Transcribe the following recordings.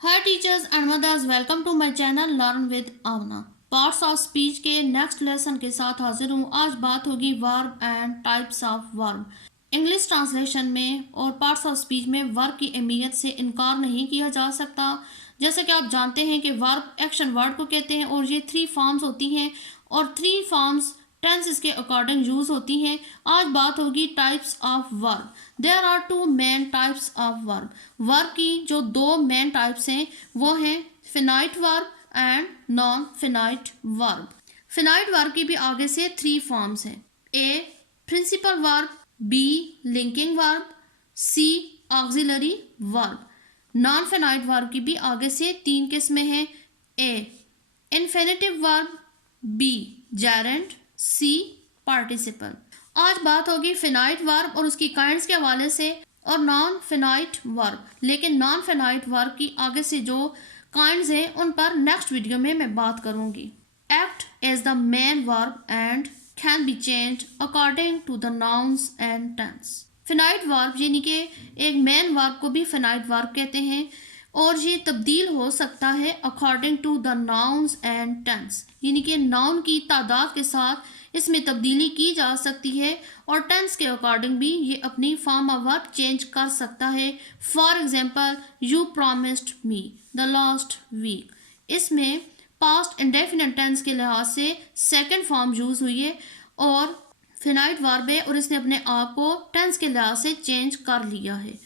Hi teachers and mothers, welcome to my channel learn with Aavna. Parts of speech के next lesson के साथ हाजिर हूँ। आज बात होगी verb and types of verb. English translation में और पार्ट्स ऑफ स्पीच में वर्ब की अहमियत से इनकार नहीं किया जा सकता। जैसे कि आप जानते हैं कि वर्ब एक्शन वर्ड को कहते हैं और ये 3 फॉर्म्स होती हैं और 3 फॉर्म्स टेंस इसके अकॉर्डिंग यूज होती हैं। आज बात होगी types of verb. There are 2 main types of verb. Verb की जो 2 मेन टाइप्स हैं वो हैं finite verb and non finite verb. Finite verb की भी आगे से 3 फॉर्म्स हैं। A principal verb, B linking verb, C auxiliary verb. Non finite verb की भी आगे से 3 किस्में हैं। A infinitive verb, B Geraint, C participle. आज बात होगी फिनाइट वर्ब और उसकी काइंड्स के हवाले से और नॉन फिनाइट वर्ब। लेकिन नॉन फिनाइट वर्ब की आगे से जो काइंड्स हैं उन पर नेक्स्ट वीडियो में मैं बात करूंगी। Act as the main verb and can be changed according to the nouns and tense. Finite verb यानी कि एक मेन वर्ब को भी फिनाइट वर्ब कहते हैं और ये तब्दील हो सकता है according to the nouns and tense, यानी कि नाउन की तादाद के साथ इसमें तब्दीली की जा सकती है और टेंस के अकॉर्डिंग भी ये अपनी फॉर्म ऑफ वर्ब चेंज कर सकता है। For example, you promised me the last week. इसमें पास्ट इंडेफिनिट टेंस के लिहाज से सेकंड फॉर्म यूज हुई है और फिनाइट वर्ब है और इसने अपने आप को टेंस के लिहाज से चेंज कर लिया है।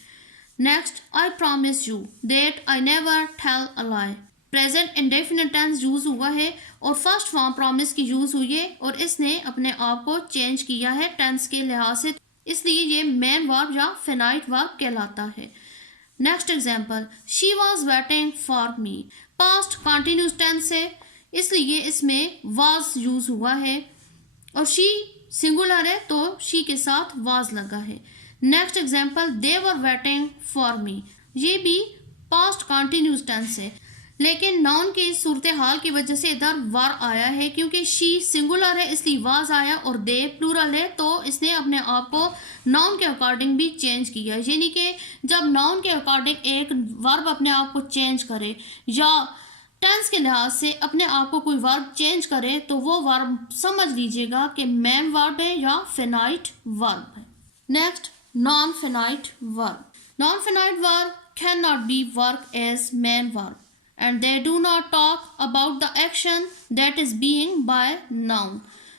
Next, I promise you that I never tell a lie. Present indefinite tense use हुआ है और फर्स्ट फॉर्म प्रॉमिस की यूज हुई है और इसने अपने आप को चेंज किया है टेंस के लिहाज से, इसलिए ये मेन वर्ब या फिनाइट वर्ब कहलाता है। Next example, she was waiting for me. Past continuous tense है इसलिए इसमें वाज यूज हुआ है और शी सिंगुलर है तो शी के साथ वाज लगा है। Next example, they were waiting for मी। ये भी पास्ट कंटिन्यूस टेंस है लेकिन नाउन की सूरत हाल की वजह से इधर वर आया है क्योंकि शी सिंगुलर है इसलिए वाज आया और दे प्लूरल है तो इसने अपने आप को नाउन के अकॉर्डिंग भी चेंज किया। यानी कि जब नाउन के अकॉर्डिंग एक वर्ब अपने आप को चेंज करे या टेंस के लिहाज से अपने आप को कोई वर्ब चेंज करे तो वो वर्ब समझ लीजिएगा कि मेन वर्ब है या फिनाइट वर्ब है। Next, non finite verb. Non finite verb can not be work as main verb and they do not talk about the action that is being by noun.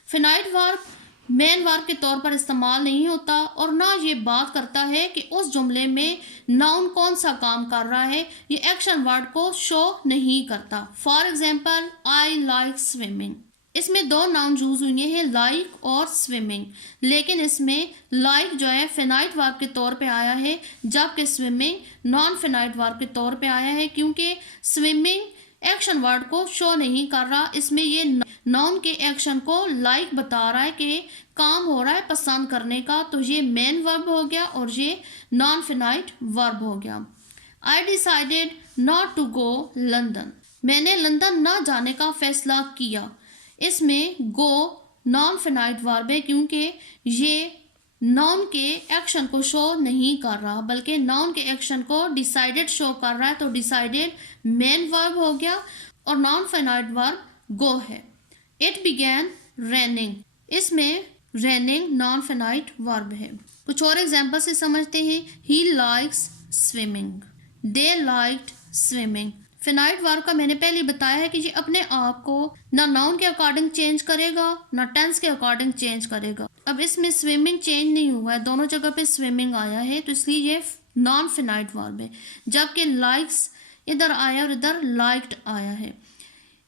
Finite verb main verb के तौर पर इस्तेमाल नहीं होता और ना ये बात करता है कि उस जुमले में नाउन कौन सा काम कर रहा है, ये एक्शन वर्ड को शो नहीं करता। For example, I like swimming. इसमें 2 नाउन यूज हुए हैं, लाइक और स्विमिंग, लेकिन इसमें लाइक जो है फिनाइट वर्ब के तौर पे आया है जबकि स्विमिंग नॉन फिनाइट वर्ब के तौर पे आया है क्योंकि स्विमिंग एक्शन वर्ड को शो नहीं कर रहा। इसमें ये नाउन के एक्शन को लाइक बता रहा है कि काम हो रहा है पसंद करने का, तो ये मेन वर्ब हो गया और ये नॉन फिनाइट वर्ब हो गया। I decided not to go London. मैंने लंदन ना जाने का फैसला किया। इसमें गो नॉन फिनाइट वर्ब है क्योंकि ये नाउन के एक्शन को शो नहीं कर रहा बल्कि नाउन के एक्शन को डिसाइडेड शो कर रहा है, तो डिसाइडेड मेन वर्ब हो गया और नॉन फिनाइट वर्ब गो है। It began raining. इसमें रेनिंग नॉन फिनाइट वर्ब है। कुछ और एग्जाम्पल से समझते हैं। He likes swimming, they liked swimming. Finite verb का मैंने पहले बताया है कि ये अपने आप को ना नाउन के अकॉर्डिंग चेंज करेगा ना टेंस के अकॉर्डिंग चेंज करेगा। अब इसमें स्विमिंग चेंज नहीं हुआ है, दोनों जगह पे स्विमिंग आया है तो इसलिए ये नॉन फिनाइट वर्ब है, जबकि लाइक्स इधर आया और इधर लाइक्ड आया है।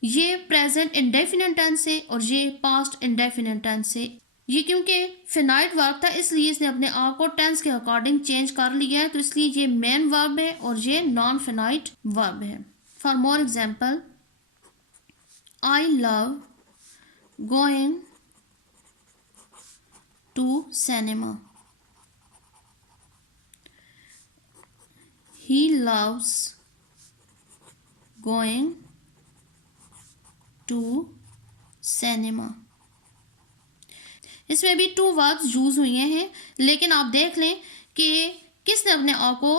ये प्रेजेंट इंडेफिनिट टेंस है और ये पास्ट इंडेफिनिट टेंस है। ये क्योंकि फिनाइट वर्ब था इसलिए इसने अपने आप को टेंस के अकॉर्डिंग चेंज कर लिया है, तो इसलिए ये मेन वर्ब है और ये नॉन फिनाइट वर्ब है। For more example, I love going to cinema. He loves going to cinema. इसमें भी 2 वर्ब्स यूज हुए हैं लेकिन आप देख लें कि किसने अपने आप को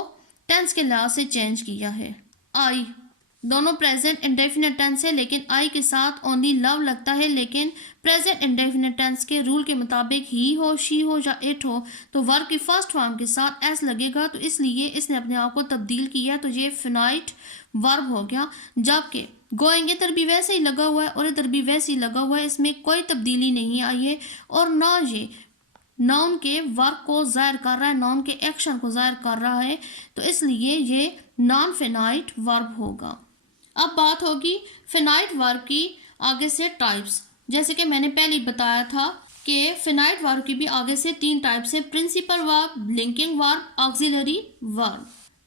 टेंस के लिहाज से चेंज किया है। आई दोनों प्रेजेंट इंडेफिनिट टेंस है, लेकिन आई के साथ ओनली लव लगता है, लेकिन प्रेजेंट इंडेफिनिट टेंस के रूल के मुताबिक ही हो, शी हो या इट हो तो वर्ब की फर्स्ट फॉर्म के साथ एस लगेगा, तो इसलिए इसने अपने आप को तब्दील किया, तो ये फिनाइट वर्ब हो गया। जबकि गोइंग इधर भी वैसे ही लगा हुआ है और इधर भी वैसे ही लगा हुआ है, इसमें कोई तब्दीली नहीं आई है और ना ये नाउन के वर्ब को ज़ाहिर कर रहा है, नाउन के एक्शन को ज़ाहिर कर रहा है, तो इसलिए ये नॉन फिनाइट वर्ब होगा। अब बात होगी फिनाइट वर्ब की आगे से टाइप्स। जैसे कि मैंने पहले ही बताया था कि फिनाइट वर्ब की भी आगे से 3 टाइप्स है, principal verb, linking verb, auxiliary verb.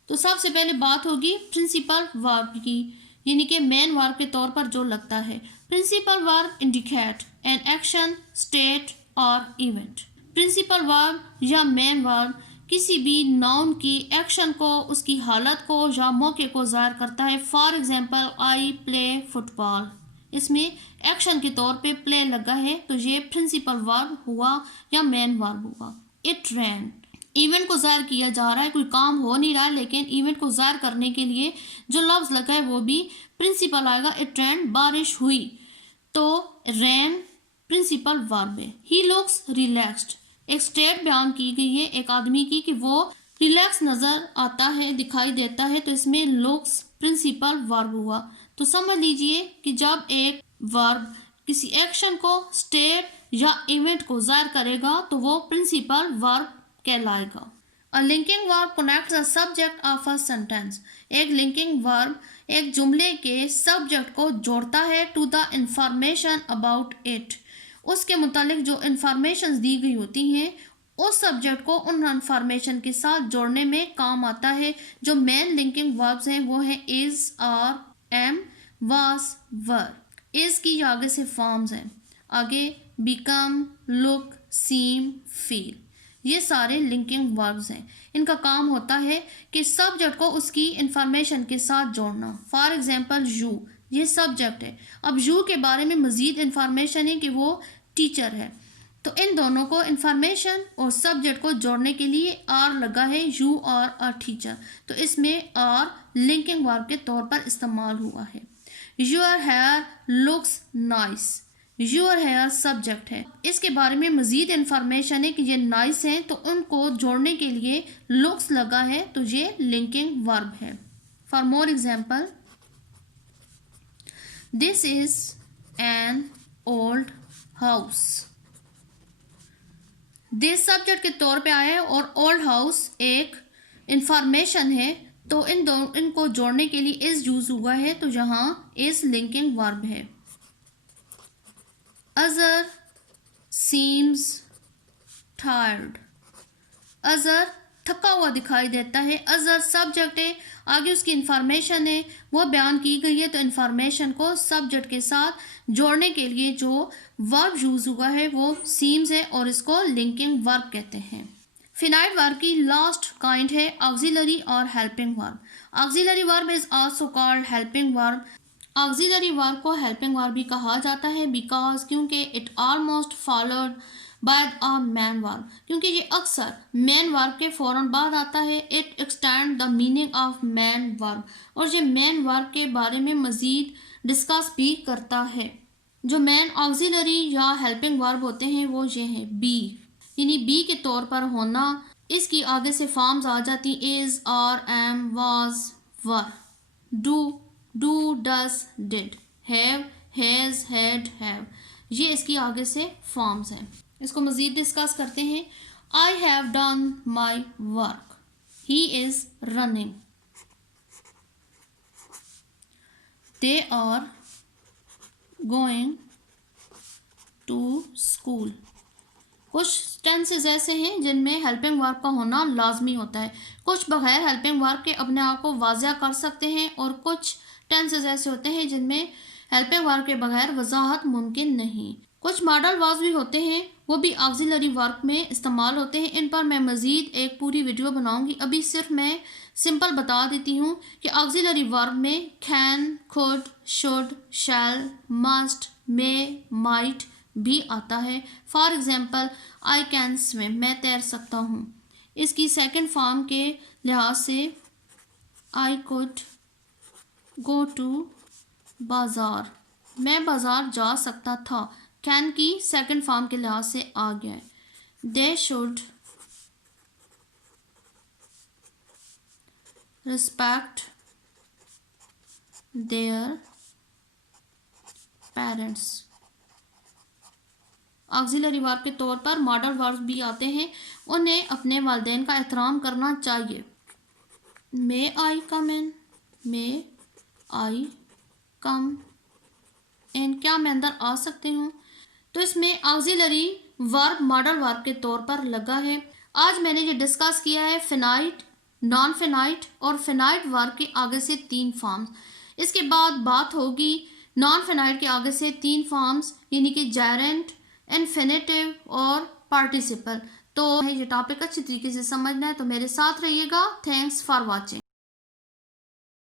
तो सबसे पहले बात होगी प्रिंसिपल वर्ब की, यानी कि मेन वर्ब के तौर पर जो लगता है। Principal verb indicate an action, state और इवेंट। प्रिंसिपल वर्ब या मेन वर्ब किसी भी नाउन की एक्शन को, उसकी हालत को या मौके को ज़ाहिर करता है। For example I play football, इसमें एक्शन के तौर पे प्ले लगा है, तो ये प्रिंसिपल वर्ब हुआ या मेन वर्ब हुआ। इट रैन, इवेंट को ज़ाहिर किया जा रहा है, कोई काम हो नहीं रहा है, लेकिन इवेंट को ज़ाहिर करने के लिए जो लफ्ज़ लगा है वो भी प्रिंसिपल आएगा। इट रैन, बारिश हुई, तो रैन प्रिंसिपल वर्ब है। ही लुक्स रिलैक्स्ड, एक स्टेट बयान की गई है एक आदमी की कि वो रिलैक्स नज़र आता है, दिखाई देता है, तो इसमें लुक्स प्रिंसिपल वर्ब हुआ। तो समझ लीजिए कि जब एक वर्ब किसी एक्शन को, स्टेट या इवेंट को ज़ाहिर करेगा तो वो प्रिंसिपल वर्ब कहलाएगा। A linking verb connects the subject of a sentence, एक लिंकिंग वर्ब एक जुमले के सब्जेक्ट को जोड़ता है to the information about it, उसके मुतालिक जो इंफॉर्मेशन दी गई होती हैं उस सब्जेक्ट को उन इंफॉर्मेशन के साथ जोड़ने में काम आता है। जो मेन लिंकिंग वर्ब्स हैं वो है is, are, am, was, were. Is की आगे से फॉर्म्स हैं, आगे बिकम, लुक, सीम, फील, ये सारे लिंकिंग वर्ब्स हैं। इनका काम होता है कि सब्जेक्ट को उसकी इंफॉर्मेशन के साथ जोड़ना। फॉर एग्जांपल यू, ये सब्जेक्ट है, अब यू के बारे में मज़ीद इंफॉर्मेशन है कि वो टीचर है, तो इन दोनों को इंफॉर्मेशन और सब्जेक्ट को जोड़ने के लिए आर लगा है, यू और अ टीचर, तो इसमें आर लिंकिंग वर्ब के तौर पर इस्तेमाल हुआ है। Your hair looks nice, your hair subject है, इसके बारे में मज़ीद इंफॉर्मेशन है कि ये नाइस है, तो उनको जोड़ने के लिए लुक्स लगा है, तो ये लिंकिंग वर्ब है। For more example, this is an old house, this subject के तौर पे आया है और ओल्ड हाउस एक इंफॉर्मेशन है, तो इनको जोड़ने के लिए इज यूज हुआ है, तो यहाँ इज लिंकिंग वर्ब है। अजर सीम्स टायर्ड, अजर थका हुआ दिखाई देता है, अजर सब्जेक्ट है, आगे उसकी इंफॉर्मेशन है वो बयान की गई है, तो इंफॉर्मेशन को सब्जेक्ट के साथ जोड़ने के लिए जो वर्ब यूज हुआ है वो सीम्स है और इसको लिंकिंग वर्ब कहते हैं। फिनाइट वर्ब की लास्ट काइंड है ऑक्सिलरी और helping verb. Auxiliary verb is also called helping verb. Auxiliary verb को हेल्पिंग वर्ब भी कहा जाता है बिकॉज क्योंकि it almost followed by a man verb, क्योंकि ये अक्सर मैन वर्ब के फ़ौरन बाद आता है। It extend the meaning of man verb, और ये मैन वर्ब के बारे में मज़ीद डिस्कस भी करता है। जो मैन ऑक्सिलरी या हेल्पिंग वर्ब होते हैं वो ये हैं बी, यानी बी के तौर पर होना, इसकी आगे से फॉर्म्स आ जाती is, are, am, was, were. Do, does, did, have, has, had, have, ये इसकी आगे से फॉर्म्स हैं। इसको मज़ीद डिस्कस करते हैं। I have done my work, he is running, they are going to school. कुछ टेंसेस ऐसे हैं जिनमें हेल्पिंग वर्ब का होना लाजमी होता है, कुछ बगैर हेल्पिंग वर्ब के अपने आप को वाज़ह कर सकते हैं, और कुछ टेंसेस ऐसे होते हैं जिनमें हेल्पिंग वर्ब के बगैर वजाहत मुमकिन नहीं। कुछ मॉडल वर्ब्स भी होते हैं वो भी ऑक्सिलरी वर्ब में इस्तेमाल होते हैं, इन पर मैं मज़ीद एक पूरी वीडियो बनाऊंगी। अभी सिर्फ मैं सिंपल बता देती हूँ कि ऑक्सिलरी वर्ब में can, could, should, shall, must, may, might भी आता है। For example, I can swim, मैं तैर सकता हूँ। इसकी सेकंड फॉर्म के लिहाज से आई कुड गो टू बाज़ार, मैं बाज़ार जा सकता था। कैन की सेकंड फॉर्म के लिहाज से आ गया है। They should respect their parents. Auxiliary verb के तौर पर मॉडल वर्ब भी आते हैं। उन्हें अपने वालिदैन का एहतराम करना चाहिए। मे आई कम इन, मे आई कम इन, क्या मैं अंदर आ सकती हूँ। तो इसमें ऑक्सिलरी वर्ब मॉडल वर्ब के तौर पर लगा है। आज मैंने ये डिस्कस किया है फिनाइट, नॉन फिनाइट और फिनाइट वर्ब के आगे से 3 फॉर्म्स। इसके बाद बात होगी नॉन फिनाइट के आगे से 3 फॉर्म्स, यानी कि जेरेंट, इन्फिनेटिव और पार्टिसिपल। तो ये टॉपिक अच्छी तरीके से समझना है तो मेरे साथ रहिएगा। Thanks for watching.